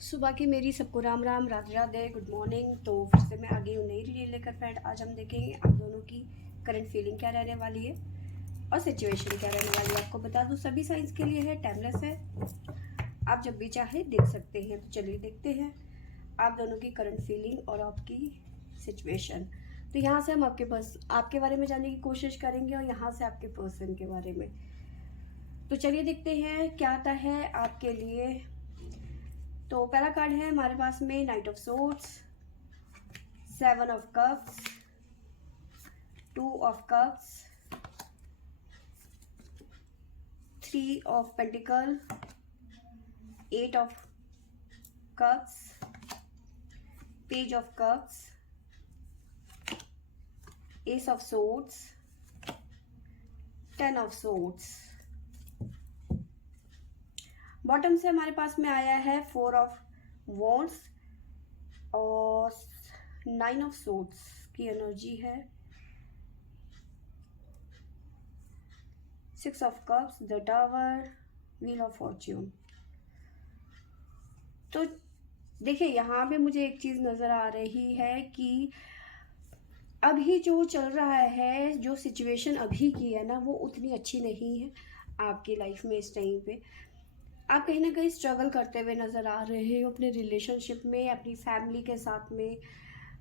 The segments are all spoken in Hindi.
सुबह की मेरी सबको राम राम, राधे राधे, गुड मॉर्निंग। तो फिर से मैं आ गई हूँ नई रील लेकर फ्रेंड। आज हम देखेंगे आप दोनों की करंट फीलिंग क्या रहने वाली है और सिचुएशन क्या रहने वाली है। आपको बता दूँ सभी साइंस के लिए है, टाइमलेस है, आप जब भी चाहे देख सकते हैं। तो चलिए देखते हैं आप दोनों की करंट फीलिंग और आपकी सिचुएशन। तो यहाँ से हम आपके बारे में जानने की कोशिश करेंगे और यहाँ से आपके पर्सन के बारे में। तो चलिए देखते हैं क्या आता है आपके लिए। तो पहला कार्ड है हमारे पास में night of swords, 7 of cups, 2 of cups, 3 of pentacle, 8 of cups, page of cups, S of swords, 10 of swords. Bottom से हमारे पास में आया है 4 ऑफ वॉन्ड्स और 9 ऑफ सोर्ड्स की एनर्जी है, 6 of cups, the tower, wheel of Fortune. तो देखिए यहाँ पे मुझे एक चीज़ नज़र आ रही है कि अभी जो चल रहा है, जो सिचुएशन अभी की है ना, वो उतनी अच्छी नहीं है आपकी लाइफ में। इस टाइम पे आप कहीं ना कहीं स्ट्रगल करते हुए नज़र आ रहे हो अपने रिलेशनशिप में, अपनी फैमिली के साथ में।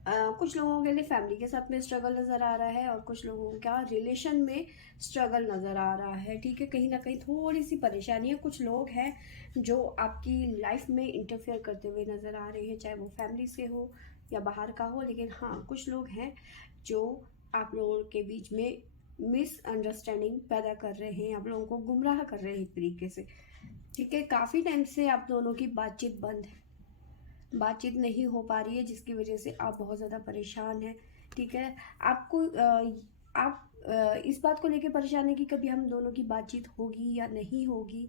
कुछ लोगों के लिए फैमिली के साथ में स्ट्रगल नज़र आ रहा है और कुछ लोगों का रिलेशन में स्ट्रगल नज़र आ रहा है। ठीक है, कहीं ना कहीं थोड़ी सी परेशानी है। कुछ लोग हैं जो आपकी लाइफ में इंटरफेयर करते हुए नज़र आ रहे हैं, चाहे वो फैमिली से हो या बाहर का हो। लेकिन हाँ, कुछ लोग हैं जो आप लोगों के बीच में मिसअंडरस्टैंडिंग पैदा कर रहे हैं, आप लोगों को गुमराह कर रहे हैं एक तरीके से। ठीक है, काफ़ी टाइम से आप दोनों की बातचीत बंद है, बातचीत नहीं हो पा रही है, जिसकी वजह से आप बहुत ज़्यादा परेशान हैं। ठीक है, आपको आप इस बात को लेकर परेशान है कि कभी हम दोनों की बातचीत होगी या नहीं होगी।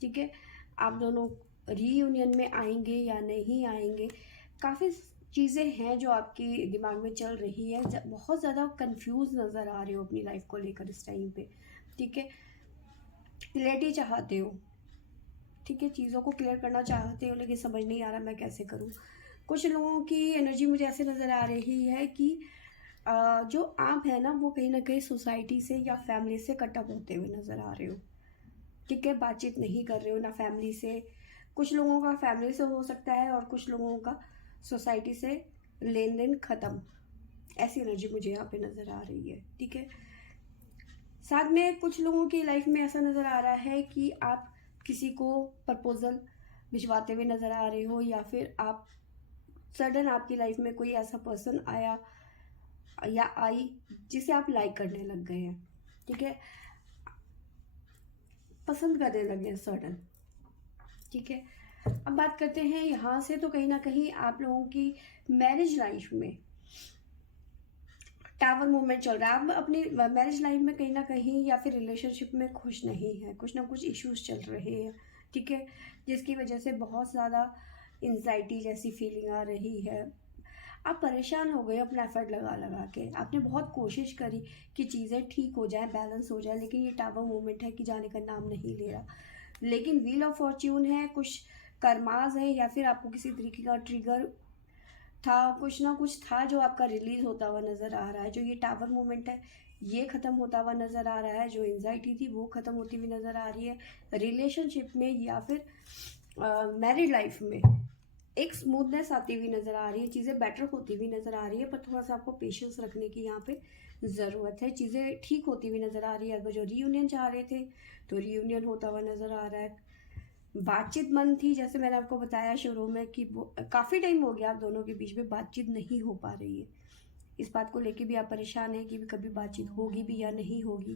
ठीक है, आप दोनों रीयूनियन में आएंगे या नहीं आएंगे। काफ़ी चीज़ें हैं जो आपके दिमाग में चल रही है, बहुत ज़्यादा कंफ्यूज नज़र आ रहे हो अपनी लाइफ को लेकर इस टाइम पे। ठीक है, क्लैरिटी चाहते हो। ठीक है, चीज़ों को क्लियर करना चाहते हो, लेकिन समझ नहीं आ रहा मैं कैसे करूँ। कुछ लोगों की एनर्जी मुझे ऐसे नज़र आ रही है कि जो आप है ना, वो कहीं ना कहीं सोसाइटी से या फैमिली से कट अप होते हुए नज़र आ रहे हो। ठीक है, बातचीत नहीं कर रहे हो ना फैमिली से। कुछ लोगों का फैमिली से हो सकता है और कुछ लोगों का सोसाइटी से लेन देन ख़त्म। ऐसी एनर्जी मुझे यहाँ पे नज़र आ रही है। ठीक है, साथ में कुछ लोगों की लाइफ में ऐसा नज़र आ रहा है कि आप किसी को प्रपोजल भिजवाते हुए नज़र आ रहे हो, या फिर आप सडन आपकी लाइफ में कोई ऐसा पर्सन आया या आई जिसे आप लाइक करने लग गए हैं। ठीक है, पसंद करने लग गए सडन। ठीक है, अब बात करते हैं यहाँ से। तो कहीं ना कहीं आप लोगों की मैरिज लाइफ में टावर मूवमेंट चल रहा है। आप अपनी मैरिज लाइफ में कहीं ना कहीं या फिर रिलेशनशिप में खुश नहीं है, कुछ ना कुछ इश्यूज चल रहे हैं। ठीक है, जिसकी वजह से बहुत ज़्यादा एंजाइटी जैसी फीलिंग आ रही है। आप परेशान हो गए अपना एफर्ट लगा लगा के, आपने बहुत कोशिश करी कि चीज़ें ठीक हो जाए, बैलेंस हो जाए, लेकिन ये टावर मूवमेंट है कि जाने का नाम नहीं ले रहा। लेकिन व्हील ऑफ फॉर्च्यून है, कुछ कर्माज है या फिर आपको किसी तरीके का ट्रिगर था, कुछ ना कुछ था जो आपका रिलीज होता हुआ नज़र आ रहा है। जो ये टावर मूवमेंट है ये ख़त्म होता हुआ नज़र आ रहा है, जो एंजाइटी थी वो ख़त्म होती हुई नज़र आ रही है। रिलेशनशिप में या फिर मैरिड लाइफ में एक स्मूथनेस आती हुई नज़र आ रही है, चीज़ें बेटर होती हुई नज़र आ रही है। पर थोड़ा सा आपको पेशेंस रखने की यहाँ पे ज़रूरत है। चीज़ें ठीक होती हुई नज़र आ रही है। अगर जो रीयूनियन चाह रहे थे तो रीयूनियन होता हुआ नज़र आ रहा है। बातचीत बंद थी, जैसे मैंने आपको बताया शुरू में कि वो काफ़ी टाइम हो गया आप दोनों के बीच में बातचीत नहीं हो पा रही है। इस बात को लेके भी आप परेशान हैं कि कभी बातचीत होगी भी या नहीं होगी,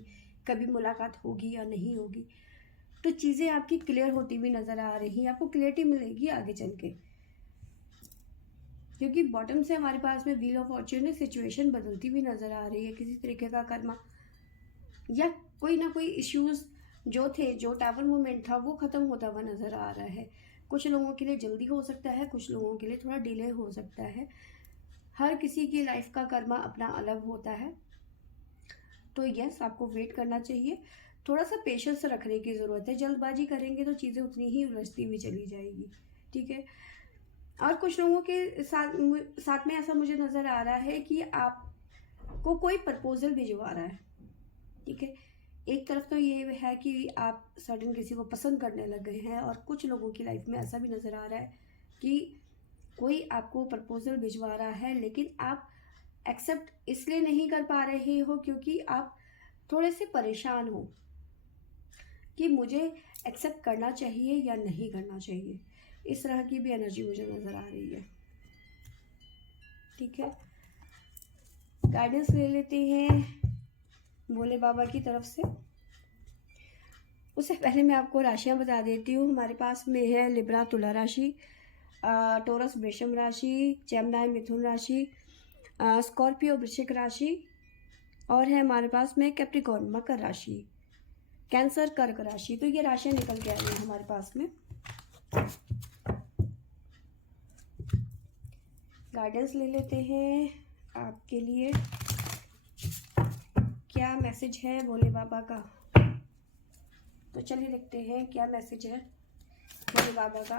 कभी मुलाकात होगी या नहीं होगी। तो चीज़ें आपकी क्लियर होती हुई नज़र आ रही हैं, आपको क्लियरिटी मिलेगी आगे चल के। क्योंकि बॉटम से हमारे पास में व्हील ऑफ फॉर्च्यून है, सिचुएशन बदलती हुई नज़र आ रही है। किसी तरीके का कर्मा या कोई ना कोई इश्यूज जो थे, जो टावर मूवमेंट था, वो ख़त्म होता हुआ नज़र आ रहा है। कुछ लोगों के लिए जल्दी हो सकता है, कुछ लोगों के लिए थोड़ा डिले हो सकता है। हर किसी की लाइफ का कर्मा अपना अलग होता है। तो यस, आपको वेट करना चाहिए, थोड़ा सा पेशेंस रखने की ज़रूरत है। जल्दबाजी करेंगे तो चीज़ें उतनी ही उलझती हुई चली जाएगी। ठीक है, और कुछ लोगों के साथ में ऐसा मुझे नज़र आ रहा है कि आपको कोई प्रपोजल भिजवा रहा है, ठीक है। एक तरफ तो ये है कि आप सडन किसी को पसंद करने लग गए हैं, और कुछ लोगों की लाइफ में ऐसा भी नज़र आ रहा है कि कोई आपको प्रपोजल भिजवा रहा है, लेकिन आप एक्सेप्ट इसलिए नहीं कर पा रहे हो क्योंकि आप थोड़े से परेशान हो कि मुझे एक्सेप्ट करना चाहिए या नहीं करना चाहिए। इस तरह की भी एनर्जी मुझे नज़र आ रही है, ठीक है। गाइडेंस ले लेते हैं भोले बाबा की तरफ से। उससे पहले मैं आपको राशियां बता देती हूँ। हमारे पास में है लिब्रा तुला राशि, टोरस वृषभ राशि, जेमिनी मिथुन राशि, स्कॉर्पियो वृश्चिक राशि, और है हमारे पास में कैप्रिकॉर्न मकर राशि, कैंसर कर्क राशि। तो ये राशियां निकल के आई हैं हमारे पास में। गाइडेंस ले लेते हैं आपके लिए, क्या मैसेज है भोले बाबा का। तो चलिए देखते हैं क्या मैसेज है भोले बाबा का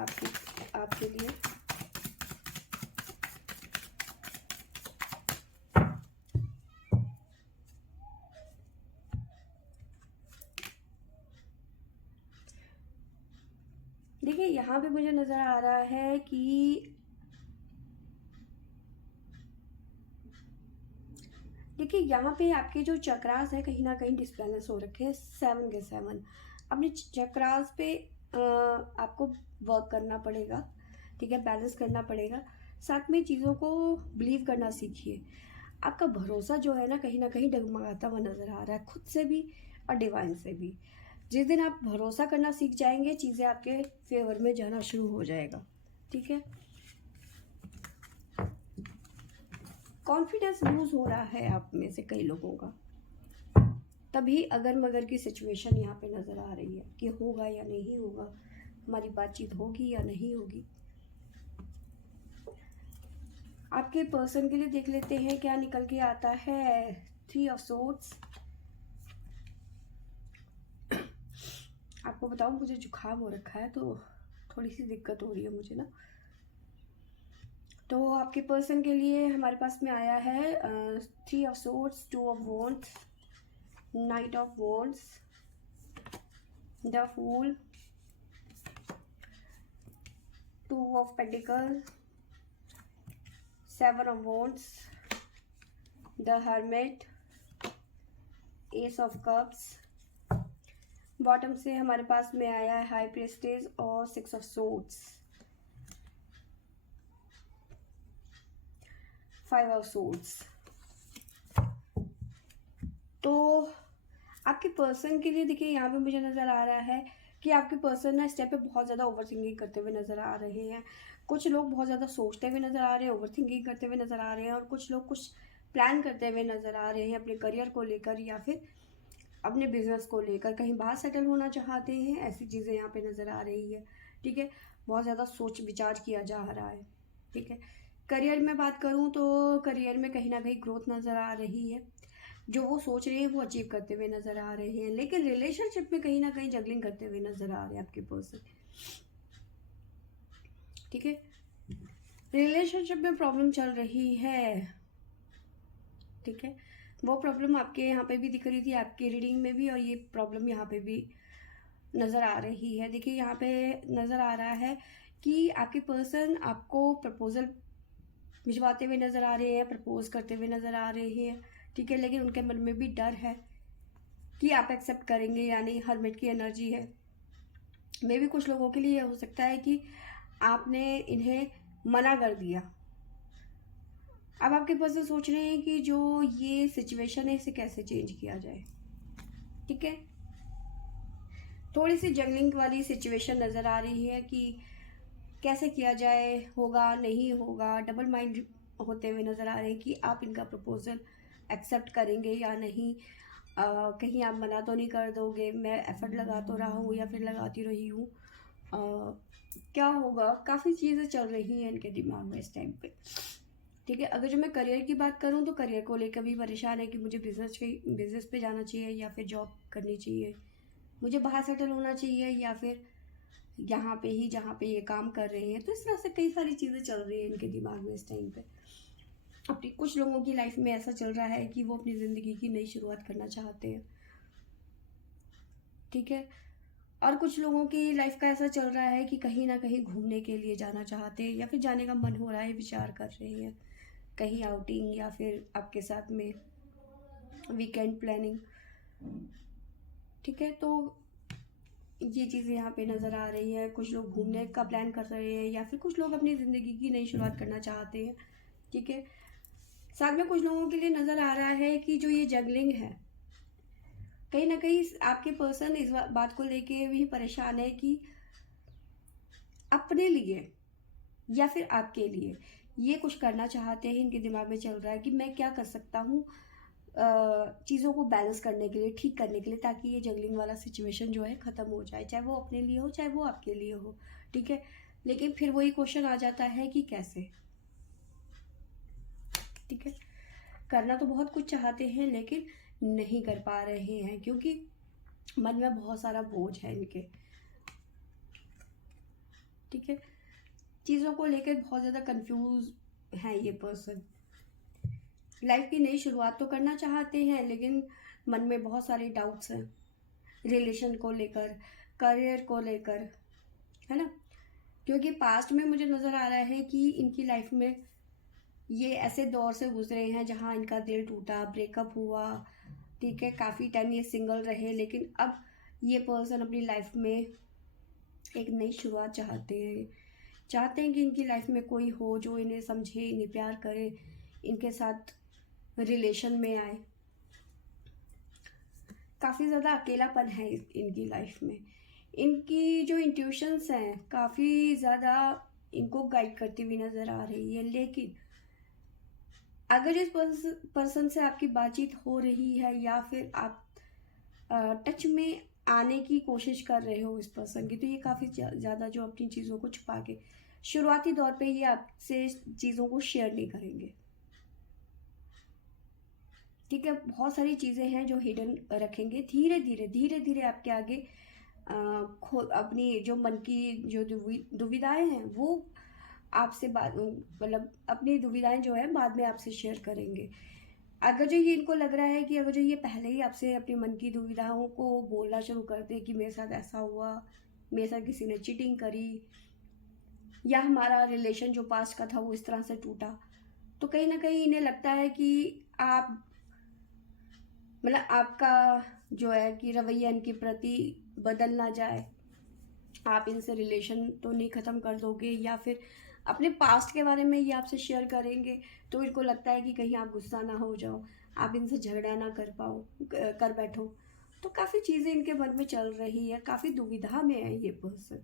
आपके लिए। देखिए यहाँ पे मुझे नज़र आ रहा है कि देखिए यहाँ पे आपके जो चक्रास है कहीं ना कहीं डिसबैलेंस हो रखे हैं। 7 के 7 अपने चक्रास पे आपको वर्क करना पड़ेगा, ठीक है, बैलेंस करना पड़ेगा। साथ में चीज़ों को बिलीव करना सीखिए। आपका भरोसा जो है ना कहीं डगमगाता हुआ नज़र आ रहा है, खुद से भी और डिवाइन से भी। जिस दिन आप भरोसा करना सीख जाएंगे, चीज़ें आपके फेवर में जाना शुरू हो जाएगा, ठीक है। कॉन्फिडेंस लूज हो रहा है आप में से कई लोगों का, तभी अगर मगर की सिचुएशन यहाँ पे नज़र आ रही है कि होगा या नहीं होगा, हमारी बातचीत होगी या नहीं होगी। आपके पर्सन के लिए देख लेते हैं क्या निकल के आता है। 3 ऑफ सोर्ड्स। आपको बताऊं मुझे जुकाम हो रखा है तो थोड़ी सी दिक्कत हो रही है मुझे ना। तो आपके पर्सन के लिए हमारे पास में आया है 3 of swords, 2 of wands, knight of wands, the fool, 2 of pentacle, 7 of wands, the hermit, ace of cups. Bottom से हमारे पास में आया है हाई प्रीस्टेस और 6 ऑफ सोर्ड्स, 5 ऑफ सोर्ड्स। तो आपके पर्सन के लिए देखिए यहाँ पे मुझे नज़र आ रहा है कि आपके पर्सन ना स्टेप पे बहुत ज़्यादा ओवर थिंकिंग करते हुए नज़र आ रहे हैं। कुछ लोग बहुत ज़्यादा सोचते हुए नज़र आ रहे हैं, ओवर थिंकिंग करते हुए नज़र आ रहे हैं, और कुछ लोग कुछ प्लान करते हुए नज़र आ रहे हैं अपने करियर को लेकर या फिर अपने बिजनेस को लेकर। कहीं बाहर सेटल होना चाहते हैं, ऐसी चीज़ें यहाँ पे नज़र आ रही है, ठीक है। बहुत ज़्यादा सोच विचार किया जा रहा है, ठीक है। करियर में बात करूँ तो करियर में कहीं ना कहीं ग्रोथ नज़र आ रही है। जो वो सोच रहे हैं वो अचीव करते हुए नज़र आ रहे हैं, लेकिन रिलेशनशिप में कहीं ना कहीं जगलिंग करते हुए नज़र आ रहे हैं आपके पर्सन, ठीक है। रिलेशनशिप में प्रॉब्लम चल रही है, ठीक है। वो प्रॉब्लम आपके यहाँ पे भी दिख रही थी, आपकी रीडिंग में भी, और ये प्रॉब्लम यहाँ पे भी नज़र आ रही है। देखिए यहाँ पे नज़र आ रहा है कि आपके पर्सन आपको प्रपोजल भिजवाते हुए नज़र आ रहे हैं, प्रपोज करते हुए नज़र आ रहे हैं, ठीक है। लेकिन उनके मन में भी डर है कि आप एक्सेप्ट करेंगे या नहीं। हर्मिट की एनर्जी है। मे भी कुछ लोगों के लिए हो सकता है कि आपने इन्हें मना कर दिया। अब आपके पर्सन सोच रहे हैं कि जो ये सिचुएशन है इसे कैसे चेंज किया जाए, ठीक है। थोड़ी सी जंगलिंग वाली सिचुएशन नज़र आ रही है कि कैसे किया जाए, होगा नहीं होगा। डबल माइंड होते हुए नज़र आ रहे हैं कि आप इनका प्रपोजल एक्सेप्ट करेंगे या नहीं। कहीं आप मना तो नहीं कर दोगे, मैं एफर्ट लगा तो रहा हूँ या फिर लगाती रही हूँ, क्या होगा। काफ़ी चीज़ें चल रही हैं इनके दिमाग में इस टाइम पे, ठीक है। अगर जो मैं करियर की बात करूँ तो करियर को लेकर भी परेशान है कि मुझे बिजनेस पे जाना चाहिए या फिर जॉब करनी चाहिए, मुझे बाहर सेटल होना चाहिए या फिर यहाँ पे ही जहाँ पे ये काम कर रहे हैं। तो इस तरह से कई सारी चीज़ें चल रही हैं इनके दिमाग में इस टाइम पे। अपनी कुछ लोगों की लाइफ में ऐसा चल रहा है कि वो अपनी ज़िंदगी की नई शुरुआत करना चाहते हैं, ठीक है। और कुछ लोगों की लाइफ का ऐसा चल रहा है कि कहीं ना कहीं घूमने के लिए जाना चाहते हैं, या फिर जाने का मन हो रहा है, विचार कर रहे हैं कहीं आउटिंग, या फिर आपके साथ में वीकेंड प्लानिंग, ठीक है। तो ये चीज़ें यहाँ पे नज़र आ रही है। कुछ लोग घूमने का प्लान कर रहे हैं, या फिर कुछ लोग अपनी ज़िंदगी की नई शुरुआत करना चाहते हैं, ठीक है। साथ में कुछ लोगों के लिए नज़र आ रहा है कि जो ये जगलिंग है, कहीं ना कहीं आपके पर्सन इस बात को लेके भी परेशान है कि अपने लिए या फिर आपके लिए ये कुछ करना चाहते हैं। इनके दिमाग में चल रहा है कि मैं क्या कर सकता हूँ चीज़ों को बैलेंस करने के लिए, ठीक करने के लिए, ताकि ये जगलिंग वाला सिचुएशन जो है ख़त्म हो जाए, चाहे वो अपने लिए हो चाहे वो आपके लिए हो, ठीक है। लेकिन फिर वही क्वेश्चन आ जाता है कि कैसे, ठीक है। करना तो बहुत कुछ चाहते हैं लेकिन नहीं कर पा रहे हैं, क्योंकि मन में बहुत सारा बोझ है इनके, ठीक है। चीज़ों को लेकर बहुत ज़्यादा कंफ्यूज है ये पर्सन। लाइफ की नई शुरुआत तो करना चाहते हैं लेकिन मन में बहुत सारे डाउट्स हैं, रिलेशन को लेकर, करियर को लेकर, है ना। क्योंकि पास्ट में मुझे नज़र आ रहा है कि इनकी लाइफ में ये ऐसे दौर से गुजरे हैं जहाँ इनका दिल टूटा, ब्रेकअप हुआ, ठीक है। काफ़ी टाइम ये सिंगल रहे, लेकिन अब ये पर्सन अपनी लाइफ में एक नई शुरुआत चाहते हैं कि इनकी लाइफ में कोई हो जो इन्हें समझे, इन्हें प्यार करे, इनके साथ रिलेशन में आए। काफ़ी ज़्यादा अकेलापन है इनकी लाइफ में। इनकी जो इंट्यूशंस हैं काफ़ी ज़्यादा इनको गाइड करती हुई नज़र आ रही है। लेकिन अगर इस पर्सन से आपकी बातचीत हो रही है, या फिर आप टच में आने की कोशिश कर रहे हो इस पर्सन की, तो ये काफ़ी ज़्यादा जो अपनी चीज़ों को छुपा के शुरुआती दौर पे ये आपसे चीज़ों को शेयर नहीं करेंगे, ठीक है। बहुत सारी चीज़ें हैं जो हिडन रखेंगे। धीरे धीरे आपके आगे अपनी जो मन की जो दुविधाएं हैं वो आपसे बात, मतलब अपनी दुविधाएं जो है बाद में आपसे शेयर करेंगे। अगर जो ये इनको लग रहा है कि अगर जो ये पहले ही आपसे अपनी मन की दुविधाओं को बोलना शुरू कर दे कि मेरे साथ ऐसा हुआ, मेरे साथ किसी ने चीटिंग करी, या हमारा रिलेशन जो पास्ट का था वो इस तरह से टूटा, तो कहीं ना कहीं इन्हें लगता है कि आप, मतलब आपका जो है कि रवैया इनके प्रति बदल ना जाए, आप इनसे रिलेशन तो नहीं ख़त्म कर दोगे, या फिर अपने पास्ट के बारे में ये आपसे शेयर करेंगे तो इनको लगता है कि कहीं आप गुस्सा ना हो जाओ, आप इनसे झगड़ा ना कर बैठो। तो काफ़ी चीज़ें इनके मन में चल रही है, काफ़ी दुविधा में है ये पर्सन।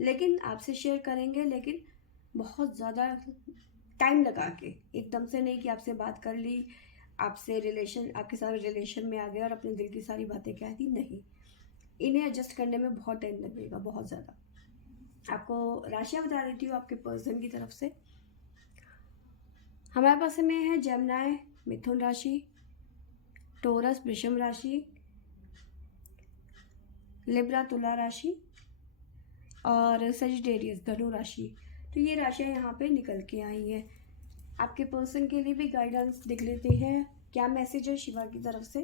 लेकिन आपसे शेयर करेंगे, लेकिन बहुत ज़्यादा टाइम लगा के, एकदम से नहीं कि आपसे बात कर ली, आपसे रिलेशन, आपके साथ रिलेशन में आ गए और अपने दिल की सारी बातें कह दी, नहीं। इन्हें एडजस्ट करने में बहुत टाइम लगेगा, बहुत ज़्यादा। आपको राशियाँ बता देती हूँ आपके पर्सन की तरफ से। हमारे पास में है जमनाय मिथुन राशि, टोरस वृषभ राशि, लिब्रा तुला राशि, और सजिटेरियस धनु राशि। तो ये राशियाँ यहाँ पे निकल के आई हैं। आपके पर्सन के लिए भी गाइडेंस देख लेते हैं क्या मैसेज है शिवा की तरफ से।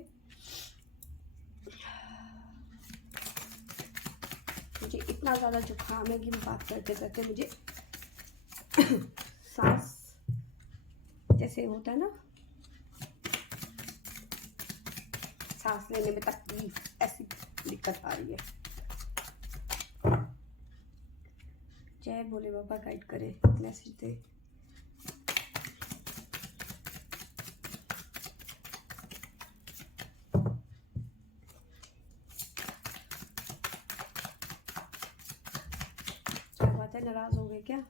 मुझे इतना ज़्यादा जुकाम है कि मैं बात करते करते मुझे सांस जैसे होता है ना, सांस लेने में तकलीफ, ऐसी दिक्कत आ रही है। जय भोले बाबा गाइड करे, मैसेज दे। क्या बात है, नाराज हो गए क्या?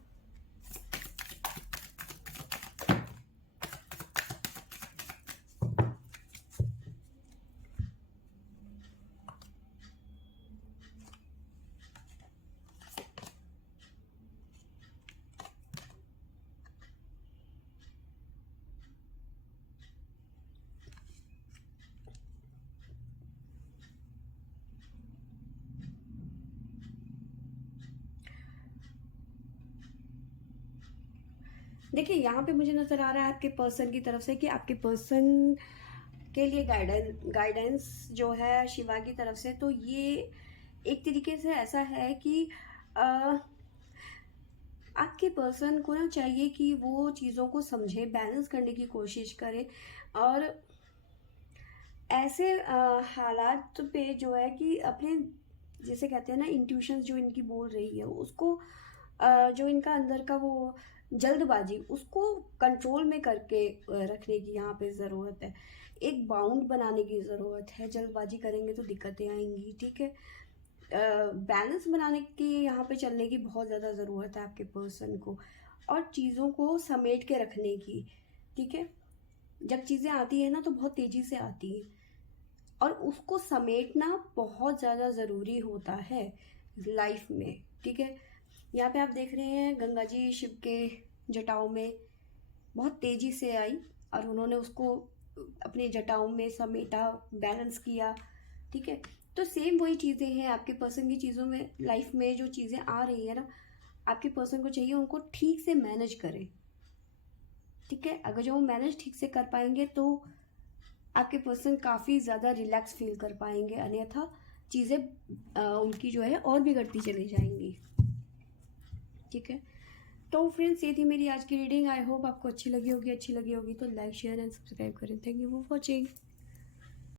देखिए यहाँ पे मुझे नज़र आ रहा है आपके पर्सन की तरफ से कि आपके पर्सन के लिए गाइडेंस जो है शिवा की तरफ से, तो ये एक तरीके से ऐसा है कि अ, आपके पर्सन को ना चाहिए कि वो चीज़ों को समझे, बैलेंस करने की कोशिश करे, और ऐसे हालात पे जो है कि अपने, जैसे कहते हैं ना, इंट्यूशंस जो इनकी बोल रही है उसको, जो इनका अंदर का वो जल्दबाजी, उसको कंट्रोल में करके रखने की यहाँ पे ज़रूरत है। एक बाउंड बनाने की ज़रूरत है। जल्दबाजी करेंगे तो दिक्कतें आएंगी, ठीक है। बैलेंस बनाने की यहाँ पे चलने की बहुत ज़्यादा ज़रूरत है आपके पर्सन को, और चीज़ों को समेट के रखने की, ठीक है। जब चीज़ें आती है ना तो बहुत तेज़ी से आती हैं, और उसको समेटना बहुत ज़्यादा ज़रूरी होता है लाइफ में, ठीक है। यहाँ पे आप देख रहे हैं गंगा जी शिव के जटाओं में बहुत तेज़ी से आई, और उन्होंने उसको अपने जटाओं में समेटा, बैलेंस किया, ठीक है। तो सेम वही चीज़ें हैं आपके पर्सन की चीज़ों में, लाइफ में जो चीज़ें आ रही है ना, आपके पर्सन को चाहिए उनको ठीक से मैनेज करें, ठीक है। अगर जो वो मैनेज ठीक से कर पाएंगे तो आपके पर्सन काफ़ी ज़्यादा रिलैक्स फील कर पाएंगे, अन्यथा चीज़ें उनकी जो है और बिगड़ती चली जाएंगी, ठीक है। तो फ्रेंड्स, ये थी मेरी आज की रीडिंग। आई होप आपको अच्छी लगी होगी। अच्छी लगी होगी तो लाइक शेयर एंड सब्सक्राइब करें। Thank you for watching.